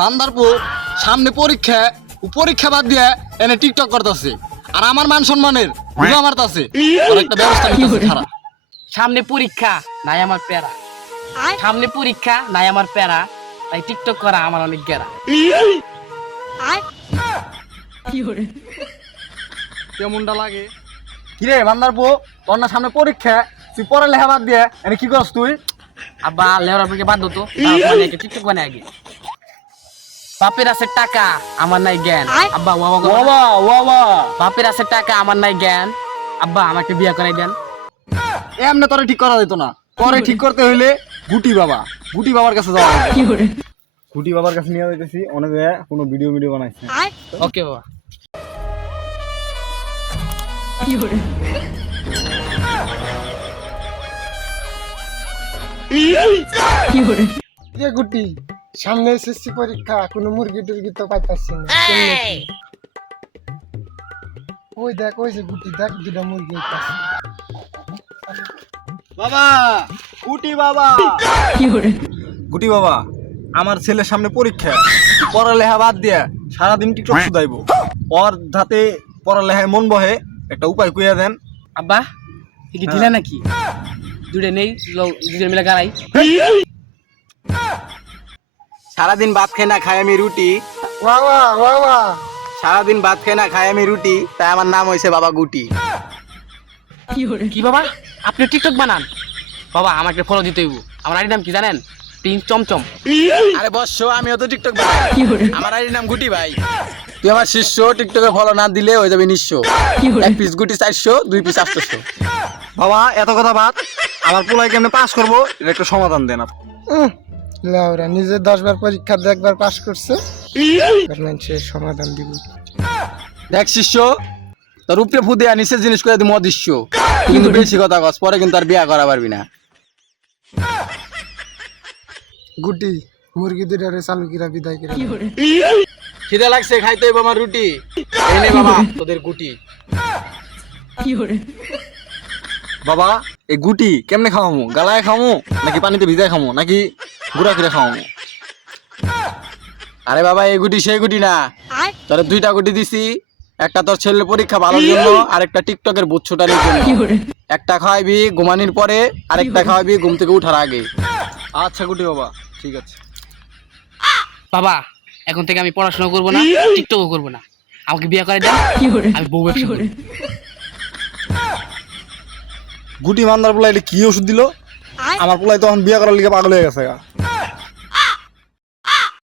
মান্দারপু সামনে পরীক্ষা পরীক্ষা বাদ দিয়ে এনে টিকটক করতেছে আর আমার মান সম্মানের বুঝা মারতাছে একটা ব্যবস্থা নিতেছে খারাপ। সামনে পরীক্ষা নাই আমার প্যারা, সামনে পরীক্ষা নাই আমার প্যারা, তাই টিকটক করা আমার অনেক গেরা। কেমনটা লাগে কিরে মান্দারপু? তোর না সামনে পরীক্ষা, তুই পড়ালেখা বাদ দিয়ে এনে কি করস তুই? আব্বা লেওরা আপনাকে বাদ হতো টিকটক বানায় আগে। বাপের আছে টাকা আমার নাই জ্ঞান, আব্বা বাপের আছে টাকা আমার নাই জ্ঞান, আব্বা আমাকে বিয়ে করাই দেন। এমনি তোরে ঠিক করা যেত না, তোরে ঠিক করতে হইলে গুটি বাবার কাছে যাওয়া লাগবে। গুটি বাবার কাছে নিয়ে যাইতেছি, অনেক কোনো ভিডিও বানাইছে। ওকে বাবা। গুটি সামনে এসএসসি পরীক্ষা, কোনো মুরগি টুরগি তো পাইতাছি না। ওই দেখ, ওই যে গুটি দেখ, দুটা মুরগি পাইতাছি। বাবা গুটি বাবা, আমার ছেলের সামনে পরীক্ষা, পড়ালেখা বাদ দিয়ে সারাদিন টিকটক শুধাইবো। ওর ধাতে পড়ালেখায় মন বহে, একটা উপায় কইয়া দেন। আব্বা কি ঢিলা নাকি? দুটো নেই, দুজন মিলে গাড়াই। সারাদিন ভাত খাই না খাই আমি রুটি, সারাদিন ভাত খাই না খাই আমি রুটি, তাই আমার নাম হয়েছে বাবা গুটি। কি বাবা আপনি টিকটক বানান? বাবা আমাকে ফলো দিতে হইব। আমার আইডির নাম কি জানেন? পিঙ্ক চমচম। আরে বর্ষ, আমিও তো টিকটক বানাই, আমার আইডির নাম গুটি ভাই। তুই আমার শিষ্য, টিকটকে ফলো না দিলে হয়ে যাবে নিঃস্ব। এক পিস গুটি 400, 2 পিস 800। বাবা এত কথা বাদ, আমার পোলাই কেমনে পাস করবো এটা একটু সমাধান দেন। লাউরা নিজে 10 বার পরীক্ষা 1 বার পাস করছে, মানুষের সমাধান দিব। দেখ শিষ্য, তোর উপরে ফুদে নিচের জিনিস করে দিম অদৃশ্য, কিন্তু বেশি কথা কস, পরে কিন্তু আর বিয়া করা পারবি না। গুটি মুরগি দুটারে চালু কিরা বিদায় কিরা। খিদে লাগছে, খাইতে হইব আমার রুটি। এই নে বাবা তোদের গুটি। বাবা এই গুটি কেমনে খাওয়ামু? গালায় খাওয়ামু নাকি পানিতে ভিজায় খামু নাকি গুড়া করে খাওয়ামু? আরে বাবা এই গুটি সেই গুটি না, তোর 2টা গুটি দিছি, একটা তোর ছেলের পরীক্ষা ভালোর জন্য, আরেকটা টিকটকের বুথ ছুটানোর জন্য। একটা খাওয়াবি ঘুমানির পরে, আরেকটা খাওয়াবি ঘুম থেকে উঠার আগে। আচ্ছা গুটি বাবা, ঠিক আছে। বাবা এখন থেকে আমি পড়াশোনা করবো না, টিকটকও করবো না, আমাকে বিয়ে করে দেন, আমি বউ ব্যবসা করব। গুটি মান্দার পোলা এটা কি ওষুধ দিল? আমার পোলাই তখন বিয়ে করার লিগে পাগল হয়ে গেছে।